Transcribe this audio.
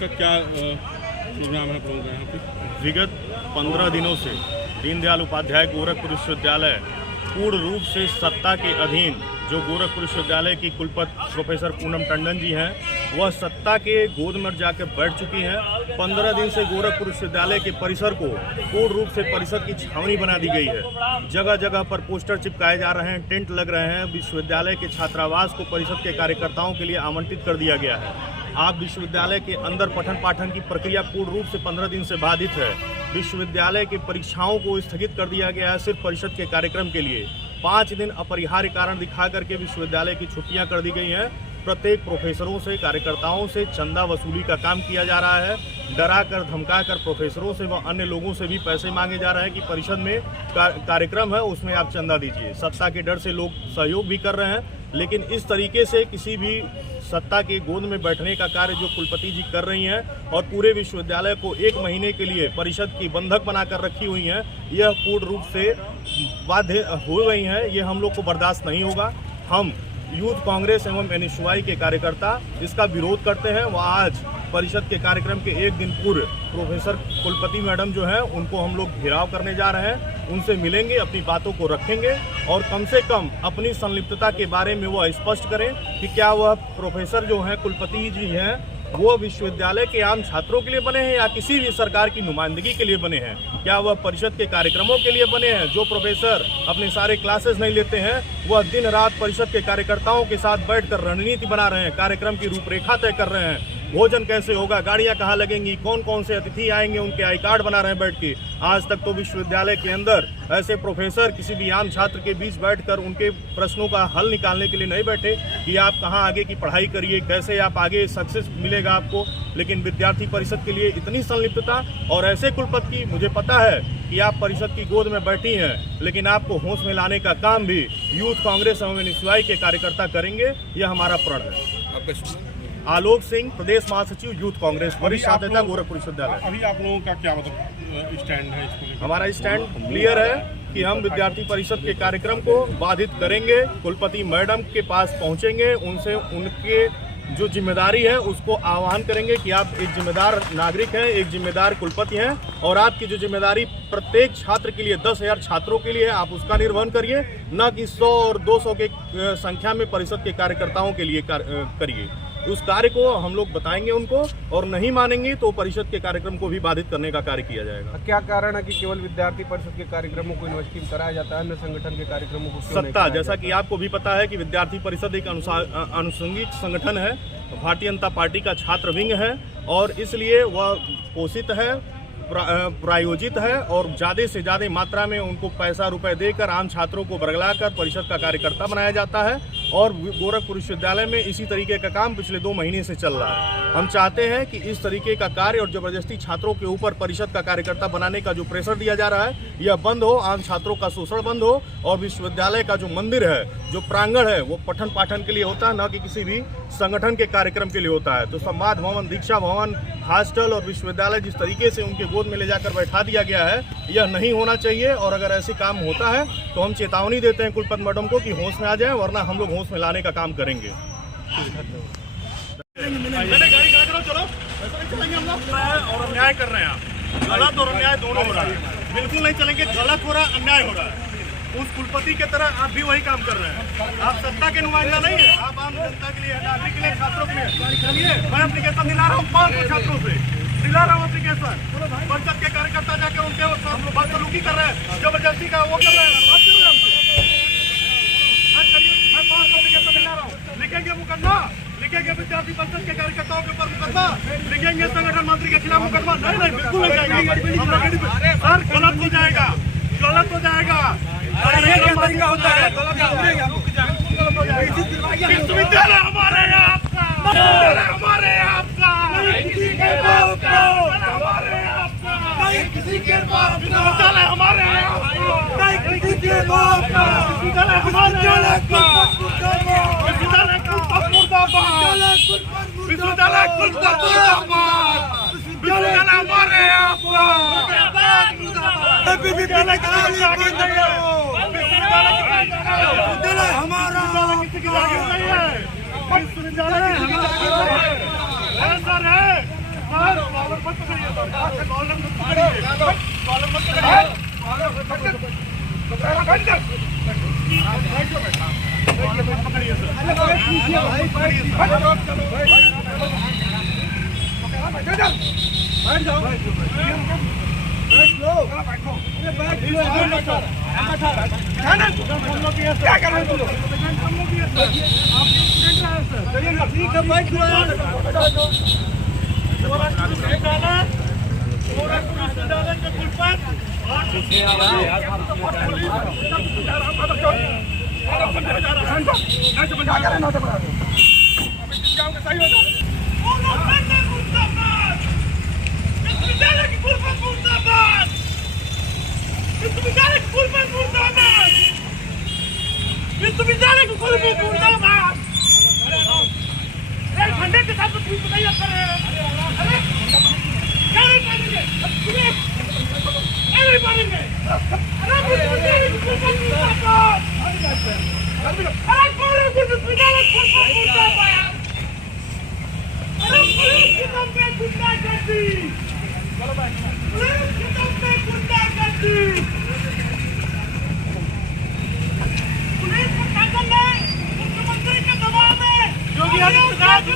का क्या प्रोग्राम है यहाँ पे? विगत 15 दिनों से दीनदयाल उपाध्याय गोरखपुर विश्वविद्यालय पूर्ण रूप से सत्ता के अधीन, जो गोरखपुर विश्वविद्यालय की कुलपति प्रोफेसर पूनम टंडन जी हैं, वह सत्ता के गोद में जाकर बैठ चुकी हैं। 15 दिन से गोरखपुर विश्वविद्यालय के परिसर को पूर्ण रूप से परिसर की छावनी बना दी गई है। जगह जगह पर पोस्टर चिपकाए जा रहे हैं, टेंट लग रहे हैं। विश्वविद्यालय के छात्रावास को परिषद के कार्यकर्ताओं के लिए आमंत्रित कर दिया गया है। आप विश्वविद्यालय के अंदर पठन पाठन की प्रक्रिया पूर्ण रूप से 15 दिन से बाधित है। विश्वविद्यालय की परीक्षाओं को स्थगित कर दिया गया है सिर्फ परिषद के कार्यक्रम के लिए। 5 दिन अपरिहार्य कारण दिखा करके विश्वविद्यालय की छुट्टियां कर दी गई हैं। प्रत्येक प्रोफेसरों से, कार्यकर्ताओं से चंदा वसूली का काम किया जा रहा है। डरा कर धमका कर प्रोफेसरों से व अन्य लोगों से भी पैसे मांगे जा रहे हैं कि परिषद में कार्यक्रम है, उसमें आप चंदा दीजिए। सत्ता के डर से लोग सहयोग भी कर रहे हैं, लेकिन इस तरीके से किसी भी सत्ता के गोद में बैठने का कार्य जो कुलपति जी कर रही हैं और पूरे विश्वविद्यालय को 1 महीने के लिए परिषद की बंधक बनाकर रखी हुई हैं, यह पूर्ण रूप से बाध्य हो गई हैं। ये हम लोग को बर्दाश्त नहीं होगा। हम यूथ कांग्रेस एवं एनएसयूआई के कार्यकर्ता इसका विरोध करते हैं। वह आज परिषद के कार्यक्रम के 1 दिन पूर्व प्रोफेसर कुलपति मैडम जो हैं, उनको हम लोग घेराव करने जा रहे हैं। उनसे मिलेंगे, अपनी बातों को रखेंगे और कम से कम अपनी संलिप्तता के बारे में वह स्पष्ट करें कि क्या वह प्रोफेसर जो हैं, कुलपति जी हैं, वो विश्वविद्यालय के आम छात्रों के लिए बने हैं या किसी भी सरकार की नुमाइंदगी के लिए बने हैं? क्या वह परिषद के कार्यक्रमों के लिए बने हैं? जो प्रोफेसर अपने सारे क्लासेस नहीं लेते हैं, वह दिन रात परिषद के कार्यकर्ताओं के साथ बैठकर रणनीति बना रहे हैं, कार्यक्रम की रूपरेखा तय कर रहे हैं। भोजन कैसे होगा, गाड़ियां कहाँ लगेंगी, कौन कौन से अतिथि आएंगे, उनके आई कार्ड बना रहे हैं बैठ के। आज तक तो विश्वविद्यालय के अंदर ऐसे प्रोफेसर किसी भी आम छात्र के बीच बैठकर उनके प्रश्नों का हल निकालने के लिए नहीं बैठे कि आप कहाँ आगे की पढ़ाई करिए, कैसे आप आगे सक्सेस मिलेगा आपको। लेकिन विद्यार्थी परिषद के लिए इतनी संलिप्तता और ऐसे कुलपति, मुझे पता है कि आप परिषद की गोद में बैठी हैं, लेकिन आपको होश में लाने का काम भी यूथ कांग्रेस एवं एनएसयूआई के कार्यकर्ता करेंगे। यह हमारा प्रण है। आलोक सिंह, प्रदेश महासचिव यूथ कांग्रेस, वरिष्ठ नेता गोरखपुर विश्वविद्यालय। अभी आप लोगों का क्या मतलब स्टैंड है इसको? हमारा स्टैंड क्लियर है कि हम विद्यार्थी परिषद के कार्यक्रम को बाधित करेंगे। कुलपति मैडम के पास पहुंचेंगे, उनसे उनके जो जिम्मेदारी है उसको आह्वान करेंगे कि आप एक जिम्मेदार नागरिक हैं, एक जिम्मेदार कुलपति हैं और आपकी जो जिम्मेदारी प्रत्येक छात्र के लिए 10,000 छात्रों के लिए आप उसका निर्वहन करिए, न कि 100 और 200 के संख्या में परिषद के कार्यकर्ताओं के लिए करिए। उस कार्य को हम लोग बताएंगे उनको, और नहीं मानेंगे तो परिषद के कार्यक्रम को भी बाधित करने का कार्य किया जाएगा। क्या कारण है कि केवल विद्यार्थी परिषद के कार्यक्रमों को यूनिवर्सिटी में कराया जाता है, अन्य संगठन के कार्यक्रमों को सत्ता, जैसा कि आपको भी पता है कि विद्यार्थी परिषद एक अनुषंगिक संगठन है, भारतीय जनता पार्टी का छात्र विंग है और इसलिए वह पोषित है, प्रायोजित है और ज़्यादा से ज़्यादा मात्रा में उनको पैसा रुपए देकर आम छात्रों को बरगलाकर परिषद का कार्यकर्ता बनाया जाता है। और गोरखपुर विश्वविद्यालय में इसी तरीके का काम पिछले 2 महीने से चल रहा है। हम चाहते हैं कि इस तरीके का कार्य और जबरदस्ती छात्रों के ऊपर परिषद का कार्यकर्ता बनाने का जो प्रेशर दिया जा रहा है, यह बंद हो, आम छात्रों का शोषण बंद हो और विश्वविद्यालय का जो मंदिर है, जो प्रांगण है, वो पठन पाठन के लिए होता है, न कि किसी भी संगठन के कार्यक्रम के लिए होता है। तो संवाद भवन, दीक्षा भवन, हॉस्टल और विश्वविद्यालय जिस तरीके से उनके गोद में ले जाकर बैठा दिया गया है, यह नहीं होना चाहिए। और अगर ऐसे काम होता है तो हम चेतावनी देते हैं कुलपति मैडम को कि होश में आ जाए, वरना हम लोग होश में लाने का काम करेंगे। गाड़ी करो, चलो, ऐसा नहीं चलेंगे हम लोग। और अन्याय कर रहे हैं आप, गलत और अन्याय दोनों हो रहा है। बिल्कुल नहीं चलेंगे, गलत हो रहा है, अन्याय हो रहा है। उस कुलपति के तरह आप भी वही काम कर रहे हैं। आप सत्ता के नुमाइंदा नहीं है, आप आम जनता के लिए, नागरिक के लिए, छात्रों के लिए। मैं एप्लीकेशन दिला रहा हूँ 500 छात्रों से, दिला रहा हूँ एप्लीकेशन। परिषद के कार्यकर्ता जाके उनके बदसलूकी कर रहे हैं, जबरदस्ती का वो कर रहे हैं, बात कर रहे हैं हमसे। मैं 500 एप्लीकेशन दिला रहा हूँ, लिखेंगे मुकदमा, लिखेंगे विद्यार्थी परिषद के कार्यकर्ताओं के ऊपर मुकदमा, लिखेंगे संगठन मंत्री के खिलाफ मुकदमा। नहीं, बिल्कुल नहीं जाएगा सर, गलत हो जाएगा, गलत हो जाएगा। तरीका होता है, विश्वविद्यालय हमारे आपका, हमारे आपका, किसी के बाप का, हमारे आपका, किसी के बाप का, विश्वविद्यालय हमारे आपका, किसी के बाप का, विश्वविद्यालय हमारे आपका, विश्वविद्यालय कुलपति मुर्दाबाद, विश्वविद्यालय कुलपति मुर्दाबाद, विश्वविद्यालय हमारे आपका, विश्वविद्यालय हमारा, किसी की जागीर नहीं है, विश्वविद्यालय सर है, विश्वविद्यालय की कुल में मुर्दाबाद। अरे ठंडे के साथ पूछ बताइए कर रहे हैं। अरे क्या नहीं मानेंगे? नहीं मानेंगे। अरे विश्वविद्यालय की कुल में मुर्दाबाद। अरे कौन है विश्वविद्यालय की कुल में मुर्दाबाद? अरे पुलिस की दम पे गुंडागर्दी। पुलिस की दम पे गुंडागर्दी। पुलिस प्रशासन ने मुख्यमंत्री के दबाव में योगी आदित्यनाथ